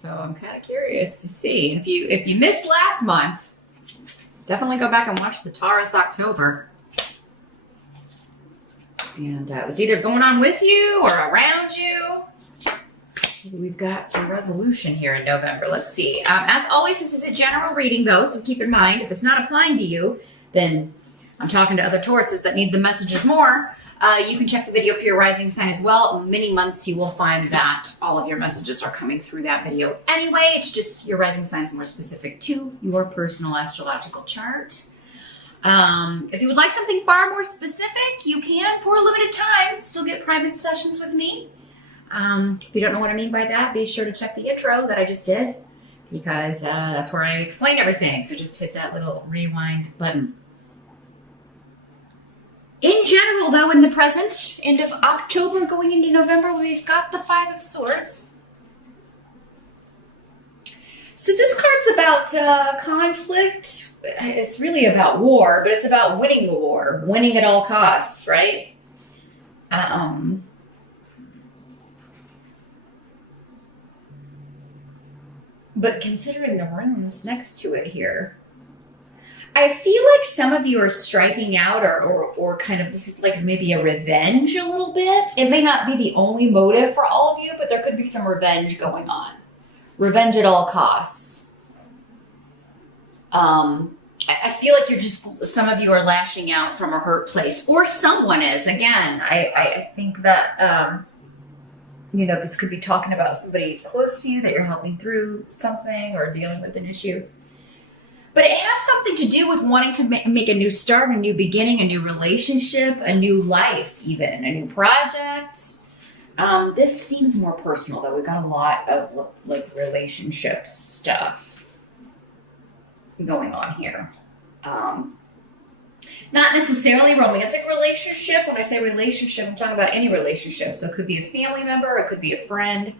So I'm kind of curious to see. If you missed last month, definitely go back and watch the Taurus October. And it was either going on with you or around you. We've got some resolution here in November. Let's see. As always, this is a general reading, though, so keep in mind, if it's not applying to you, then I'm talking to other Tauruses that need the messages more. You can check the video for your rising sign as well. In many months, you will find that all of your messages are coming through that video. Anyway, it's just your rising sign is more specific to your personal astrological chart. If you would like something far more specific, you can, for a limited time, still get private sessions with me. If you don't know what I mean by that, be sure to check the intro that I just did, because that's where I explain everything. So just hit that little rewind button. In general, though, in the present, end of October going into November, we've got the Five of Swords. So this card's about conflict. It's really about war, but it's about winning the war, winning at all costs, right? But considering the runes next to it here, I feel like some of you are striking out or kind of, this is like maybe a revenge a little bit. It may not be the only motive for all of you, but there could be some revenge going on. Revenge at all costs. I feel like you're just, some of you are lashing out from a hurt place, or someone is. Again, I think that, this could be talking about somebody close to you that you're helping through something or dealing with an issue. But it has something to do with wanting to make a new start, a new beginning, a new relationship, a new life even, a new project. This seems more personal, though. We've got a lot of like relationship stuff going on here. Not necessarily romantic relationship. When I say relationship, I'm talking about any relationship. So it could be a family member, it could be a friend.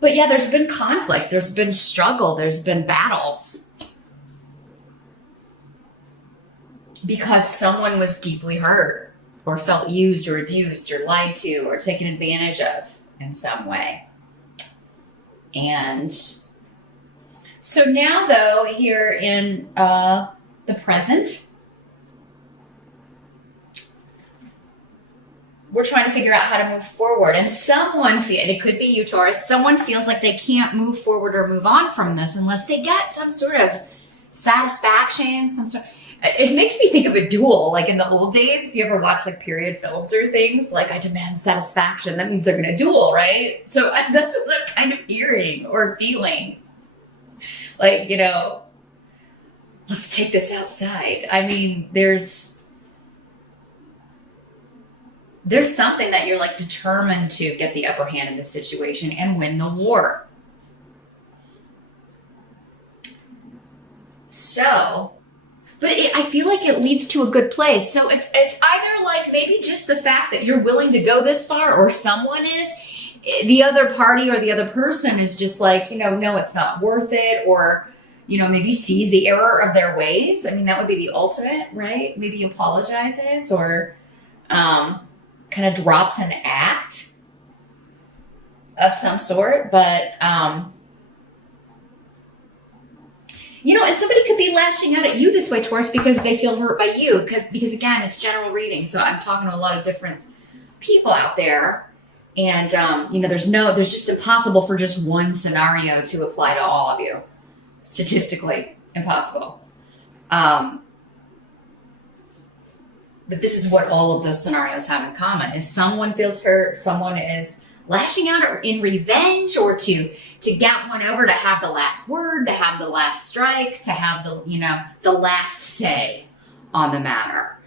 But yeah, there's been conflict, there's been struggle, there's been battles. Because someone was deeply hurt, or felt used or abused or lied to or taken advantage of in some way. And so now, though, here in the present, we're trying to figure out how to move forward. And it could be you, Taurus, someone feels like they can't move forward or move on from this unless they get some sort of satisfaction, it makes me think of a duel, like in the old days, if you ever watch like period films or things, like I demand satisfaction, that means they're going to duel, right? So that's what I'm kind of hearing or feeling. Like, let's take this outside. I mean, there's something that you're like determined to get the upper hand in this situation and win the war. So, but I feel like it leads to a good place. So it's either like maybe just the fact that you're willing to go this far, or someone is, the other party or the other person is just like, no, it's not worth it, or, maybe sees the error of their ways. I mean, that would be the ultimate, right? Maybe apologizes or kind of drops an act of some sort. But, and somebody could be lashing out at you this way, Taurus, because they feel hurt by you. Because again, it's general reading. So I'm talking to a lot of different people out there. And, there's just impossible for just one scenario to apply to all of you. Statistically impossible. But this is what all of those scenarios have in common, is someone feels hurt, someone is lashing out in revenge, or to get one over, to have the last word, to have the last strike, to have the last say on the matter.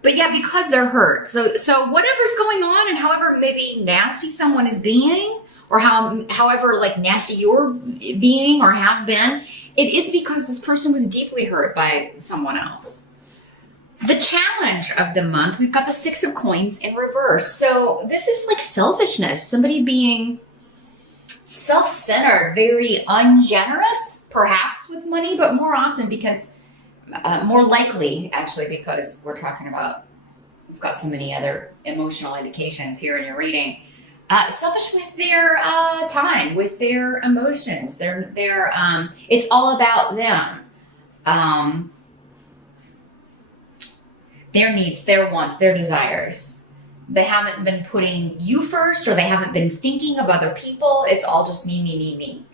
But yeah, because they're hurt. So whatever's going on, and however maybe nasty someone is being, or however like nasty you're being or have been, it is because this person was deeply hurt by someone else. The challenge of the month, we've got the Six of Coins in reverse. So this is like selfishness, somebody being self-centered, very ungenerous, perhaps with money, but more often because, more likely actually, because we're talking about, we've got so many other emotional indications here in your reading. selfish with their time, with their emotions. It's all about them. Their needs, their wants, their desires. They haven't been putting you first, or they haven't been thinking of other people. It's all just me, me, me, me.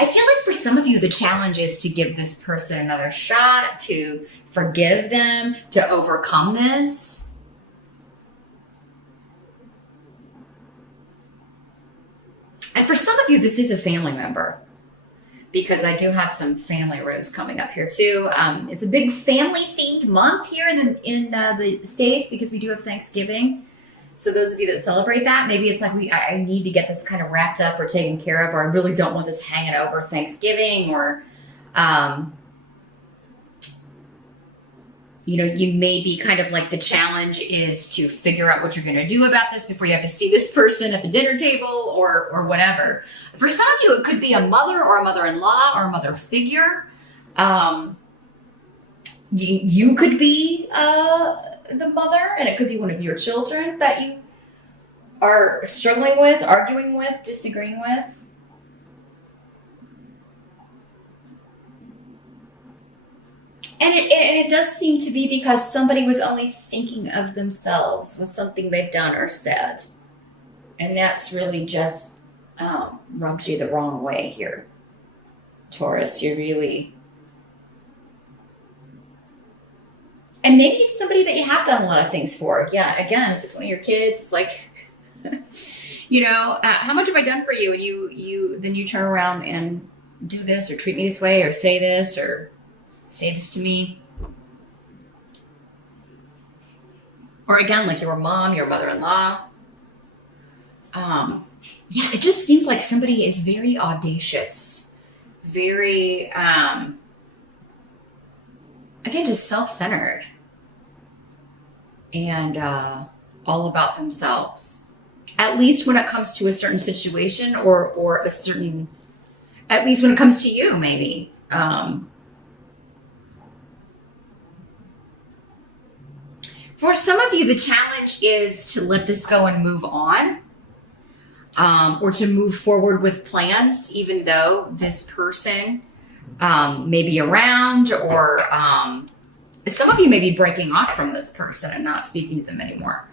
I feel like for some of you, the challenge is to give this person another shot, to forgive them, to overcome this. And for some of you, this is a family member, because I do have some family rooms coming up here too. It's a big family-themed month here in the States, because we do have Thanksgiving. So those of you that celebrate that, maybe it's like I need to get this kind of wrapped up or taken care of, or I really don't want this hanging over Thanksgiving, or, you may be kind of like the challenge is to figure out what you're going to do about this before you have to see this person at the dinner table or whatever. For some of you, it could be a mother or a mother-in-law or a mother figure. You could be the mother, and it could be one of your children that you are struggling with, arguing with, disagreeing with. And it does seem to be because somebody was only thinking of themselves with something they've done or said. And that's really just rubbed you the wrong way here, Taurus. You're really... And maybe it's somebody that you have done a lot of things for. Yeah, again, if it's one of your kids, it's like, how much have I done for you? And then you turn around and do this, or treat me this way, or say this, or say this to me. Or again, like your mom, your mother-in-law. It just seems like somebody is very audacious, very, again, just self-centered, and all about themselves. At least when it comes to a certain situation, or a certain, at least when it comes to you, maybe. For some of you, the challenge is to let this go and move on, or to move forward with plans, even though this person may be around, or some of you may be breaking off from this person and not speaking to them anymore.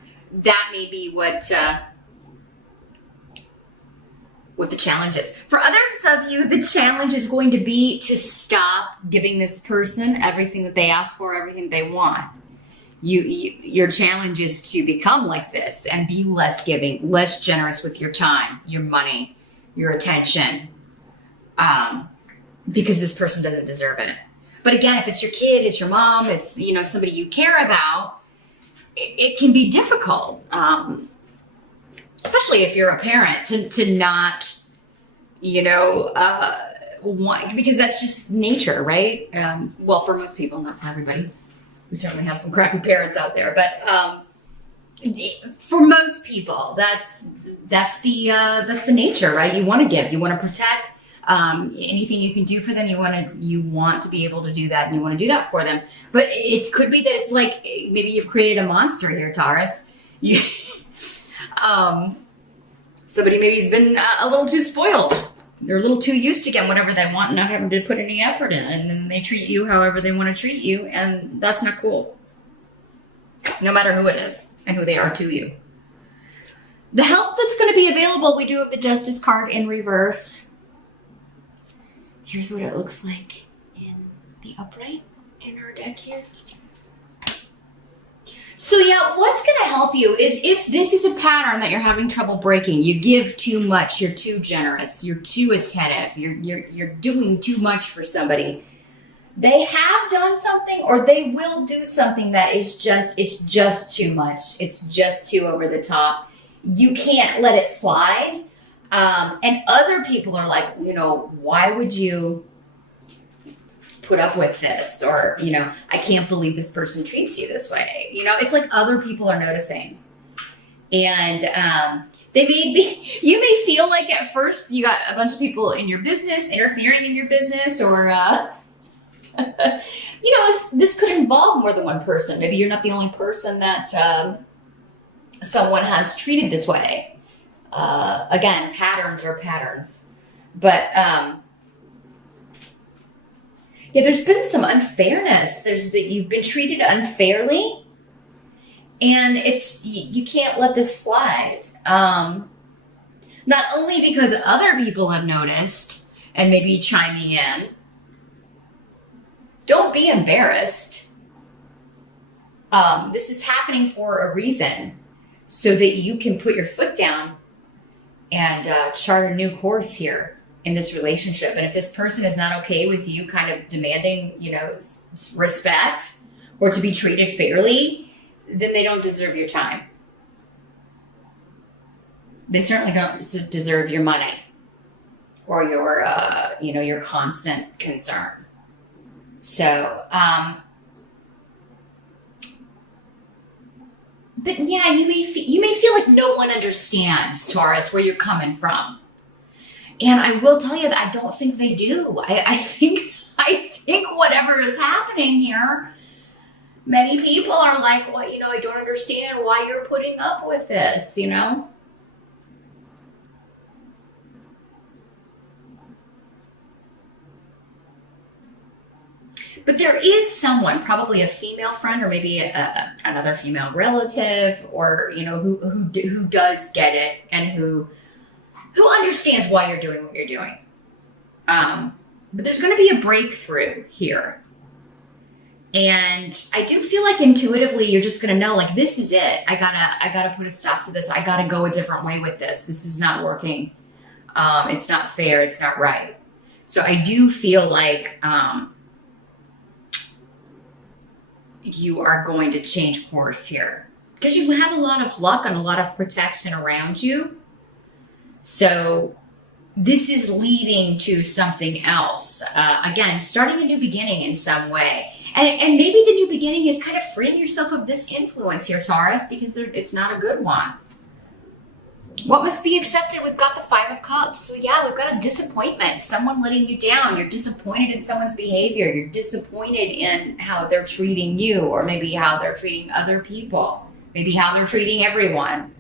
That may be what the challenge is. For others of you, the challenge is going to be to stop giving this person everything that they ask for, everything they want. Your challenge is to become like this and be less giving, less generous with your time, your money, your attention, because this person doesn't deserve it. But again, if it's your kid, it's your mom, it's somebody you care about, it can be difficult, especially if you're a parent, to not, want, because that's just nature, right? Well, for most people, not for everybody. We certainly have some crappy parents out there, but for most people, that's the nature, right? You want to give, you want to protect. Anything you can do for them, you want to be able to do that, and you want to do that for them. But it could be that it's like maybe you've created a monster here, Taurus. Somebody maybe's been a little too spoiled. They're a little too used to getting whatever they want and not having to put any effort in, and then they treat you however they want to treat you, and that's not cool. No matter who it is and who they are to you. The help that's going to be available, we do have the Justice card in reverse. Here's what it looks like in the upright in our deck here. So yeah, what's going to help you is if this is a pattern that you're having trouble breaking, you give too much, you're too generous, you're too attentive, you're doing too much for somebody. They have done something, or they will do something that is it's just too much. It's just too over the top. You can't let it slide. And other people are like, why would you put up with this? Or, I can't believe this person treats you this way. It's like other people are noticing. And you may feel like at first you got a bunch of people in your business interfering in your business, or This could involve more than one person. Maybe you're not the only person that someone has treated this way. Again, patterns are patterns. But there's been some unfairness. You've been treated unfairly, and you can't let this slide. Not only because other people have noticed and maybe chiming in. Don't be embarrassed. This is happening for a reason, so that you can put your foot down and chart a new course here in this relationship. And if this person is not okay with you kind of demanding, respect or to be treated fairly, then they don't deserve your time. They certainly don't deserve your money or your constant concern. So, but yeah, you may feel like no one understands, Taurus, where you're coming from. And I will tell you that I don't think they do. I think whatever is happening here, many people are like, well, I don't understand why you're putting up with this, But there is someone, probably a female friend or maybe another female relative, or who does get it and who understands why you're doing what you're doing. But there's going to be a breakthrough here, and I do feel like intuitively you're just going to know, like, this is it. I gotta put a stop to this. I gotta go a different way with this. This is not working. It's not fair. It's not right. So I do feel like you are going to change course here because you have a lot of luck and a lot of protection around you. So this is leading to something else. Again, starting a new beginning in some way. And maybe the new beginning is kind of freeing yourself of this influence here, Taurus, because it's not a good one. What must be accepted? We've got the Five of Cups. So yeah, we've got a disappointment. Someone letting you down. You're disappointed in someone's behavior. You're disappointed in how they're treating you, or maybe how they're treating other people. Maybe how they're treating everyone.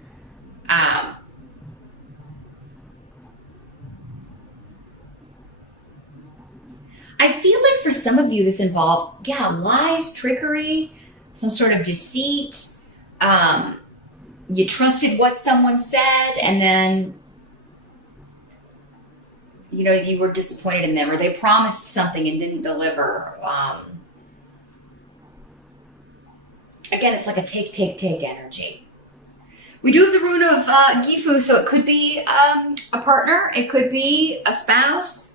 I feel like for some of you this involved, lies, trickery, some sort of deceit. You trusted what someone said, and then, you were disappointed in them, or they promised something and didn't deliver. Again, it's like a take energy. We do have the rune of Gifu, so it could be a partner. It could be a spouse.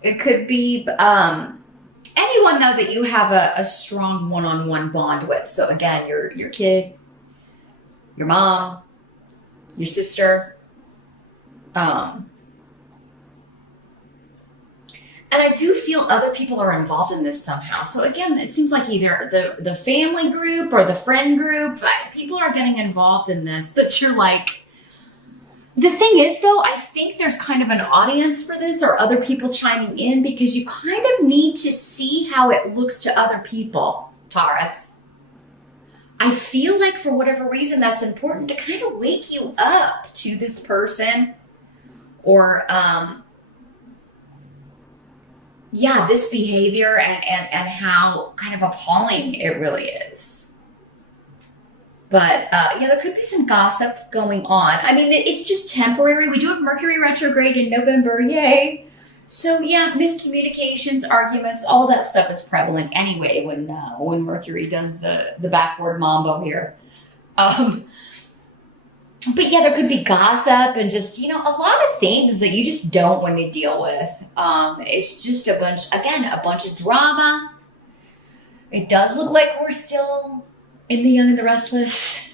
It could be anyone, though, that you have a strong one-on-one bond with. So again, your kid, your mom, your sister. And I do feel other people are involved in this somehow. So again, it seems like either the family group or the friend group, people are getting involved in this that you're like. The thing is, though, I think there's kind of an audience for this, or other people chiming in, because you kind of need to see how it looks to other people, Taurus. I feel like for whatever reason that's important to kind of wake you up to this person, or this behavior and how kind of appalling it really is. But there could be some gossip going on. I mean, it's just temporary. We do have Mercury retrograde in November, yay. So miscommunications, arguments, all that stuff is prevalent anyway when Mercury does the backward mambo here. But there could be gossip and just, a lot of things that you just don't want to deal with. It's just a bunch of drama. It does look like we're still in The Young and the Restless.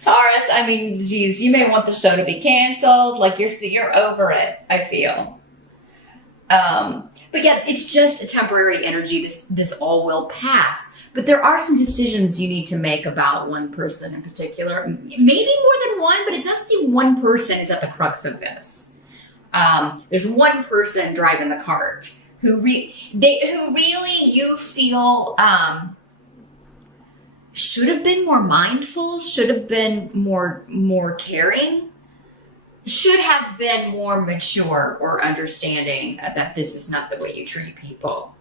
Taurus, I mean, geez, you may want the show to be canceled. Like you're over it, I feel. But it's just a temporary energy. This all will pass. But there are some decisions you need to make about one person in particular. Maybe more than one, but it does seem one person is at the crux of this. There's one person driving the cart who really you feel should have been more mindful, should have been more caring, should have been more mature or understanding that this is not the way you treat people.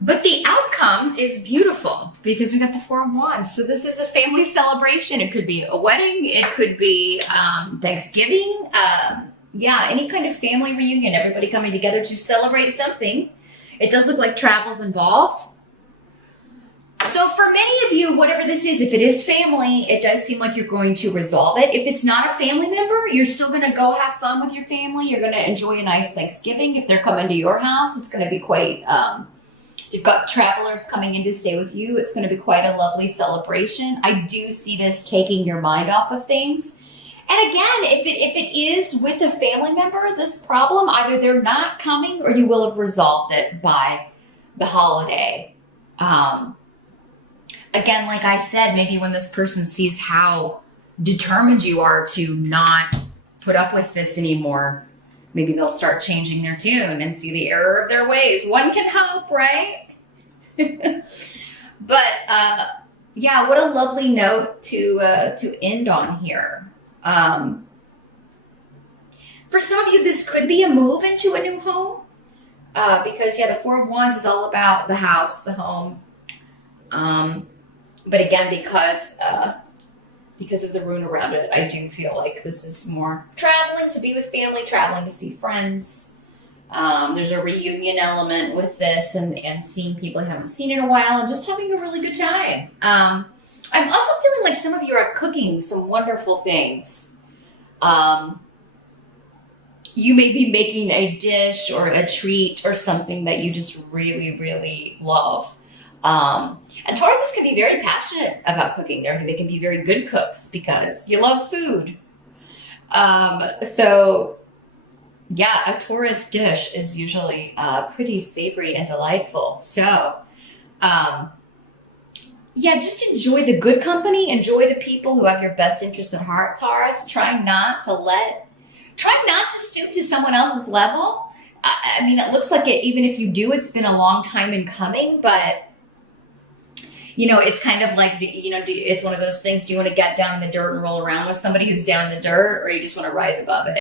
But the outcome is beautiful because we got the Four of Wands. So this is a family celebration. It could be a wedding. It could be Thanksgiving. Yeah, any kind of family reunion. Everybody coming together to celebrate something. It does look like travel's involved. So for many of you, whatever this is, if it is family, it does seem like you're going to resolve it. If it's not a family member, you're still going to go have fun with your family. You're going to enjoy a nice Thanksgiving. If they're coming to your house, it's going to be quite... You've got travelers coming in to stay with you. It's going to be quite a lovely celebration. I do see this taking your mind off of things. And again, if it is with a family member, this problem, either they're not coming or you will have resolved it by the holiday. Again, like I said, maybe when this person sees how determined you are to not put up with this anymore, maybe they'll start changing their tune and see the error of their ways. One can hope, right? But yeah, what a lovely note to end on here. For some of you, this could be a move into a new home because yeah, the Four of Wands is all about the house, the home. But again, because of the rune around it, I do feel like this is more traveling to be with family, traveling to see friends. There's a reunion element with this and seeing people you haven't seen in a while and just having a really good time. I'm also feeling like some of you are cooking some wonderful things. You may be making a dish or a treat or something that you just really, really love. And Tauruses can be very passionate about cooking. They can be very good cooks because you love food. So yeah, a Taurus dish is usually pretty savory and delightful. So yeah, just enjoy the good company. Enjoy the people who have your best interest at heart, Taurus. Try not to stoop to someone else's level. I mean, it looks like it, even if you do, it's been a long time in coming, but you know, it's kind of like, you know, it's one of those things. Do you want to get down in the dirt and roll around with somebody who's down in the dirt, or you just want to rise above it?